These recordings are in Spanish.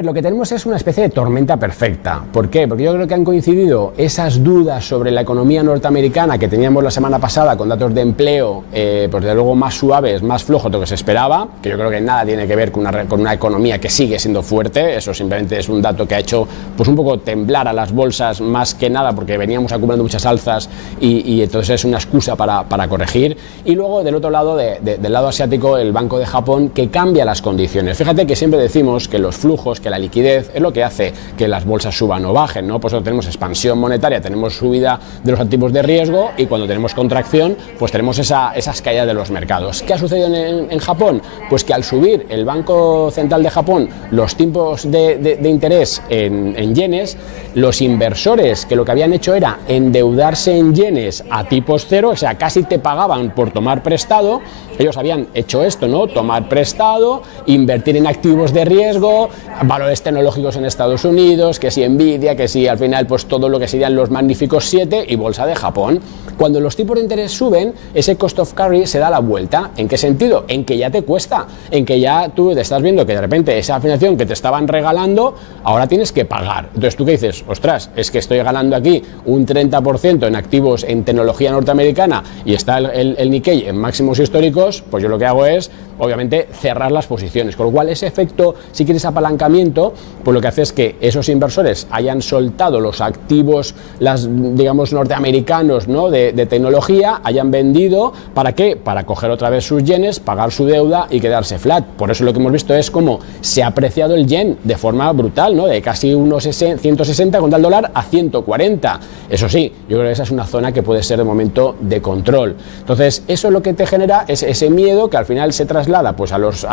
Lo que tenemos es una especie de tormenta perfecta. ¿Por qué? Porque yo creo que han coincidido esas dudas sobre la economía norteamericana que teníamos la semana pasada con datos de empleo, pues de luego más suaves, más flojos de lo que se esperaba, que yo creo que nada tiene que ver con una economía que sigue siendo fuerte. Eso simplemente es un dato que ha hecho pues un poco temblar a las bolsas más que nada porque veníamos acumulando muchas alzas y entonces es una excusa para corregir. Y luego del otro lado, del lado asiático, el Banco de Japón, que cambia las condiciones. Fíjate que siempre decimos que los flujos, que la liquidez es lo que hace que las bolsas suban o bajen, ¿no? Por eso tenemos expansión monetaria, tenemos subida de los activos de riesgo y cuando tenemos contracción, pues tenemos esas caídas de los mercados. ¿Qué ha sucedido en Japón? Pues que al subir el Banco Central de Japón los tipos de interés en yenes, los inversores que lo que habían hecho era endeudarse en yenes a tipos cero, o sea, casi te pagaban por tomar prestado. Ellos habían hecho esto, ¿no? Tomar prestado, invertir en activos de riesgo, valores tecnológicos en Estados Unidos, que si Nvidia, que si al final pues todo lo que serían los magníficos 7 y bolsa de Japón. Cuando los tipos de interés suben, ese cost of carry se da la vuelta. ¿En qué sentido? En que ya te cuesta, en que ya tú te estás viendo que de repente esa financiación que te estaban regalando, ahora tienes que pagar. Entonces tú qué dices, ostras, es que estoy ganando aquí un 30% en activos en tecnología norteamericana y está el Nikkei en máximos históricos, pues yo lo que hago es, obviamente, cerrar las posiciones. Con lo cual ese efecto, si quieres apalancamiento, pues lo que hace es que esos inversores hayan soltado los activos, digamos, norteamericanos, ¿no? de tecnología, hayan vendido, ¿para qué? Para coger otra vez sus yenes, pagar su deuda y quedarse flat. Por eso lo que hemos visto es cómo se ha apreciado el yen de forma brutal, ¿no? De casi unos 160 contra el dólar a 140. Eso sí, yo creo que esa es una zona que puede ser de momento de control. Entonces, eso es lo que te genera ese miedo que al final se traslada pues a los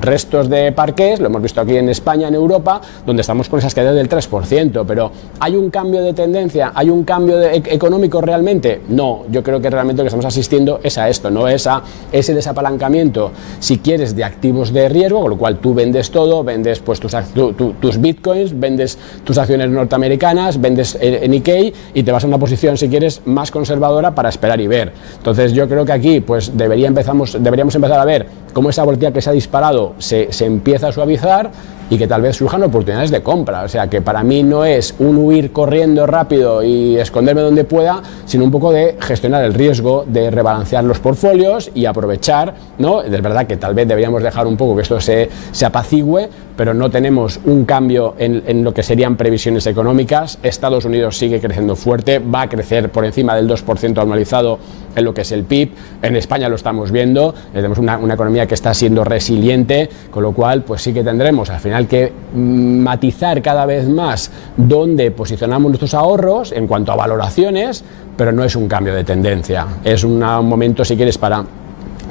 restos de parqués. Lo hemos visto aquí en España, en Europa, donde estamos con esas caídas del 3%, pero ¿hay un cambio de tendencia? ¿Hay un cambio económico realmente? No, yo creo que realmente lo que estamos asistiendo es a esto, no es a ese desapalancamiento, si quieres, de activos de riesgo, con lo cual tú vendes todo, vendes pues tus bitcoins, vendes tus acciones norteamericanas, vendes el Nikkei y te vas a una posición, si quieres, más conservadora para esperar y ver. Entonces yo creo que aquí pues deberíamos empezar a ver cómo esa volatilidad que se ha disparado se empieza a suavizar y que tal vez surjan oportunidades de compra. O sea, que para mí no es un huir corriendo rápido y esconderme donde pueda, sino un poco de gestionar el riesgo, de rebalancear los portfolios y aprovechar, ¿no? Es verdad que tal vez deberíamos dejar un poco que esto se apacigüe, pero no tenemos un cambio en lo que serían previsiones económicas. Estados Unidos sigue creciendo fuerte, va a crecer por encima del 2% anualizado en lo que es el PIB. En España lo estamos viendo, tenemos una economía que está siendo resiliente, con lo cual pues sí que tendremos al final que matizar cada vez más dónde posicionamos nuestros ahorros en cuanto a valoraciones, pero no es un cambio de tendencia, es un momento, si quieres, para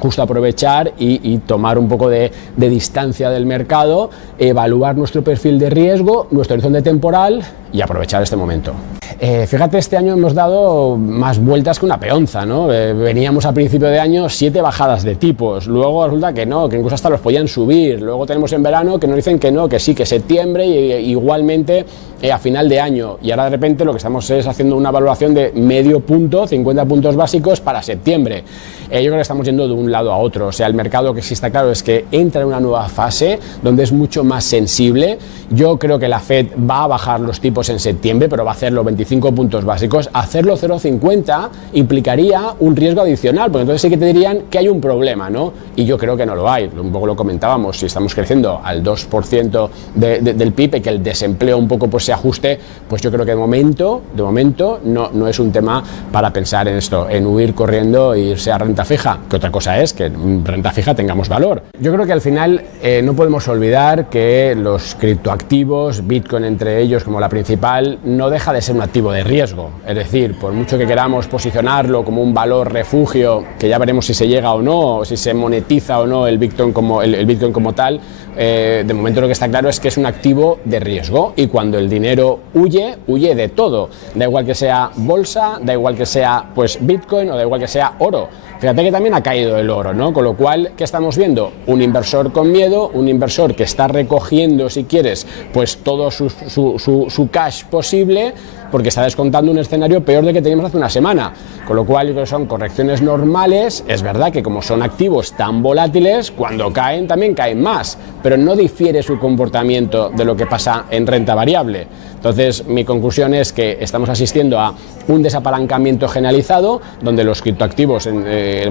justo aprovechar y tomar un poco de distancia del mercado, evaluar nuestro perfil de riesgo, nuestro horizonte temporal y aprovechar este momento. Fíjate, este año hemos dado más vueltas que una peonza, ¿no? Veníamos a principio de año 7 bajadas de tipos, luego resulta que no, que incluso hasta los podían subir, luego tenemos en verano que nos dicen que no, que sí, que septiembre y igualmente a final de año, y ahora de repente lo que estamos es haciendo una valoración de medio punto, 50 puntos básicos para septiembre. Yo creo que estamos yendo de un lado a otro, o sea, el mercado, que sí está claro, es que entra en una nueva fase donde es mucho más sensible. Yo creo que la Fed va a bajar los tipos en septiembre, pero va a hacerlo 25 puntos básicos. Hacerlo 0,50 implicaría un riesgo adicional, porque entonces sí que te dirían que hay un problema, ¿no? Y yo creo que no lo hay. Un poco lo comentábamos, si estamos creciendo al 2% del PIB y que el desempleo un poco pues se ajuste, pues yo creo que de momento no es un tema para pensar en esto, en huir corriendo e irse a renta fija, que otra cosa es que en renta fija tengamos valor. Yo creo que al final no podemos olvidar que los criptoactivos, Bitcoin entre ellos como la principal, no deja de ser un activo de riesgo. Es decir, por mucho que queramos posicionarlo como un valor refugio, que ya veremos si se llega o no, o si se monetiza o no el Bitcoin como tal, de momento lo que está claro es que es un activo de riesgo, y cuando el dinero huye de todo. Da igual que sea bolsa, da igual que sea pues Bitcoin o da igual que sea oro. Fíjate que también ha caído el oro, ¿no? Con lo cual, ¿qué estamos viendo? Un inversor con miedo, un inversor que está recogiendo, si quieres, pues todo su cash posible, porque está descontando un escenario peor del que teníamos hace una semana. Con lo cual, yo creo que son correcciones normales. Es verdad que como son activos tan volátiles, cuando caen también caen más, pero no difiere su comportamiento de lo que pasa en renta variable. Entonces, mi conclusión es que estamos asistiendo a un desapalancamiento generalizado, donde los criptoactivos,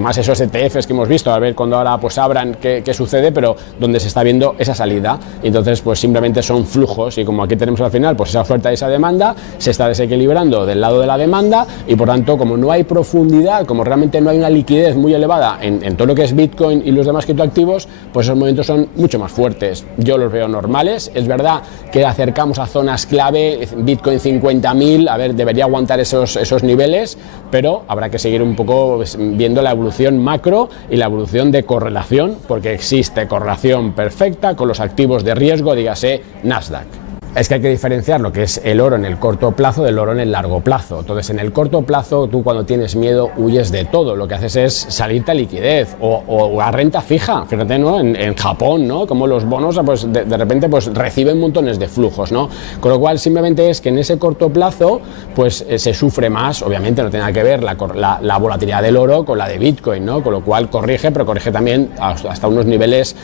más esos ETFs que hemos visto, a ver cuando ahora pues abran qué sucede, pero donde se está viendo esa salida. Entonces, pues simplemente son flujos, y como aquí tenemos al final pues esa oferta y esa demanda, se está desequilibrando del lado de la demanda, y por tanto, como no hay profundidad, como realmente no hay una liquidez muy elevada en todo lo que es Bitcoin y los demás criptoactivos, pues esos movimientos son mucho más fuertes. Yo los veo normales. Es verdad que acercamos a zonas clave, Bitcoin 50.000, a ver, debería aguantar esos niveles, pero habrá que seguir un poco viendo la evolución macro y la evolución de correlación, porque existe correlación perfecta con los activos de riesgo, dígase Nasdaq. Es que hay que diferenciar lo que es el oro en el corto plazo del oro en el largo plazo. Entonces, en el corto plazo, tú cuando tienes miedo huyes de todo. Lo que haces es salirte a liquidez o a renta fija. Fíjate, ¿no? En Japón, ¿no? Como los bonos, pues de repente, pues reciben montones de flujos, ¿no? Con lo cual, simplemente es que en ese corto plazo, pues se sufre más. Obviamente, no tiene nada que ver la volatilidad del oro con la de Bitcoin, ¿no? Con lo cual corrige, pero corrige también hasta unos niveles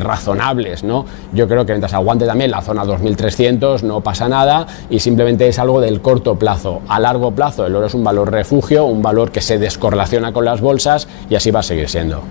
razonables, ¿no? Yo creo que mientras aguante también la zona 2300, no pasa nada, y simplemente es algo del corto plazo. A largo plazo el oro es un valor refugio, un valor que se descorrelaciona con las bolsas, y así va a seguir siendo.